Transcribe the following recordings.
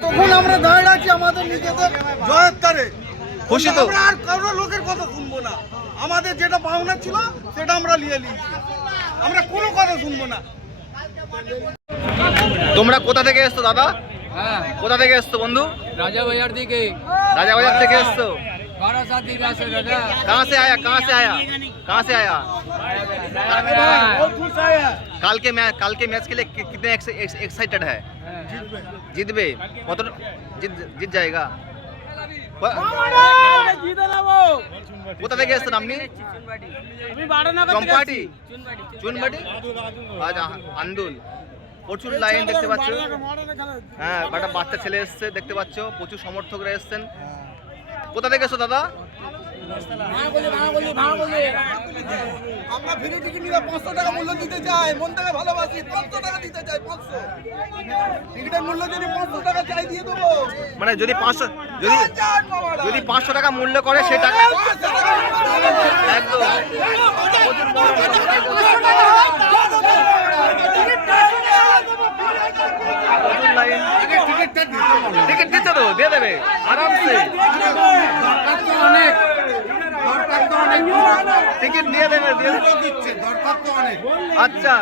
তখন আমরা দাঁড়িয়ে আছি আমাদের নিজেদের জয়ের তারে খুশি তো? আমরা আর কারো লোকের কথা শুনবো না আমাদের যেটা পাওনা ছিল সেটা আমরা নিয়ে নিয়েছি আমরা কোনো কথা শুনবো না তোমরা কোথা থেকে এসছো দাদা হ্যাঁ কোথা থেকে এসছো বন্ধু राजा बाजार दी गई রাজাবাজার থেকে এসছো बारह सात दिन से राजा कहाँ से आया कहाँ से आया कहाँ से आया बहुत खुश आया काल के मैच काल के मैच के लिए कि- कितने एक्साइटेड है জিতবে? কত জিত জিত জায়গা। কোথা থেকে এসছেন আপনি? চুনবাটি? আন্দুল। প্রচুর লাইন দেখতে পাচ্ছ। হ্যাঁ একটা বাচ্চা ছেলে এসছে দেখতে পাচ্ছ। প্রচুর সমর্থকরা এসছেন। কোথা থেকে এসছো দাদা? আমরা ফ্রি টিকিট নিলে পাঁচশো টাকা মূল্য দিতে চাই মন থেকে ভালোবাসি পাঁচশো টাকা দিতে চাই পাঁচশো। টিকিটের মূল্য যদি পাঁচশো টাকা চাই দিয়ে দেবো। মানে যদি পাঁচশো যদি যদি পাঁচশো টাকা মূল্য করে সেই টাকা। একদম। টিকিট দিচ্ছে তো দিয়ে দেবে। আরামসে। টিকিট দিয়ে দেবে দিয়ে দেবে। আচ্ছা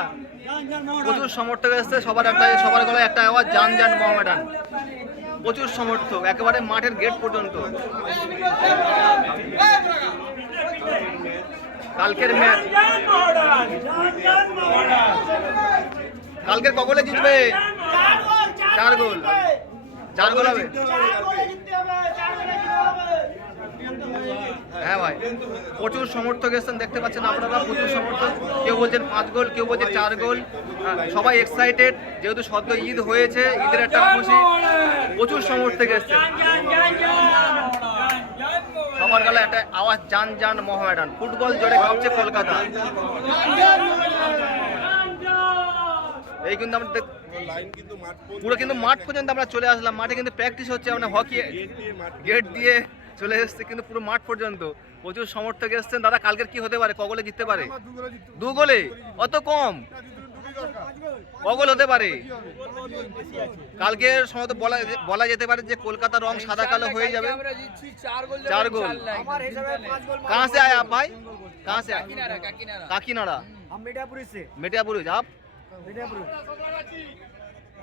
প্রচুর সমর্থক এসছে সবার একটা সবার গলায় একটা আওয়াজ যান যান মোহামেডান। প্রচুর সমর্থক একেবারে মাঠের গেট পর্যন্ত। কালকের ম্যাচ কালকের কগলে জিতবে। চার গোল চার গোল। হবে। হ্যাঁ ভাই প্রচুর সমর্থক এসছেন দেখতে পাচ্ছেন আপনারা প্রচুর সমর্থক। কেউ বলছেন পাঁচ গোল কেউ বলছে চার গোল। হ্যাঁ, সবাই এক্সাইটেড যেহেতু সদ্য ঈদ হয়েছে ঈদের একটা খুশি। প্রচুর সমর্থক এসছেন। সবার গলায় একটা আওয়াজ জান জান মোহামেডান। ফুটবল জোরে কাঁপছে কলকাতা। এই কিন্তু আমরা পুরো কিন্তু মাঠ পর্যন্ত আমরা চলে আসলাম। মাঠে কিন্তু প্র্যাকটিস হচ্ছে মানে হকি গেট দিয়ে চলে এসছে কিন্তু পুরো মাঠ পর্যন্ত। প্রচুর সমর্থক এসছেন। দাদা কালকের কি হতে পারে? কগলে জিততে পারে? দু গোলে? অত কম? কগল হতে পারে? কালকে সম্ভবত বলা বলা যেতে পারে যে কলকাতা রং সাদা কালো হয়ে যাবে। চার গোল কাঁ সে আয় আপ ভাই? কাঁ সে। কাকিনাড়া মেটিয়াপুর আপ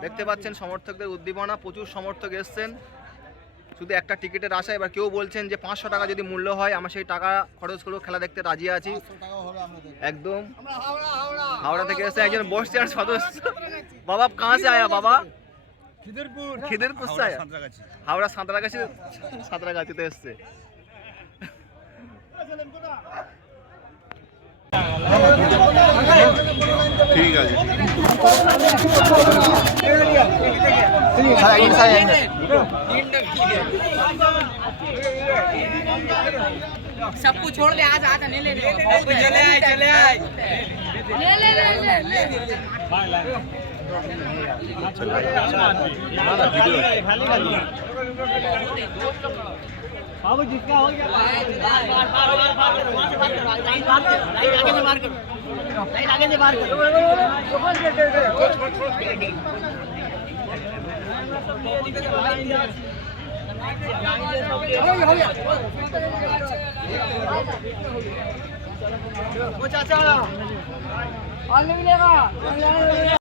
দেখতে পাচ্ছেন সমর্থকদের উদ্দীপনা। প্রচুর সমর্থক এসছেন। শুধু একটা টিকিটের আশা এবার কেউ বলছেন যে পাঁচশো টাকা যদি মূল্য হয় আমার সেই টাকা খরচ করব খেলা দেখতে রাজি আছি। একদম। হাওড়া থেকে এসে একজন বসছে আর সদস্য। বাবা কাঁ সে আয়া বাবা। খিদিরপুর? খিদিরপুর হাওড়া সাঁতরাগাছি সাঁতরাগাছিতে এসছে। ঠিক আছে। 사장 인사해. सबको छोड़ दे आज आज नहीं लेने चले आए चले आए। ले ले ले ले ले बाबू जिसका हो गया। आगे से बाहर करो आगे से बाहर करो और नहीं मिलेगा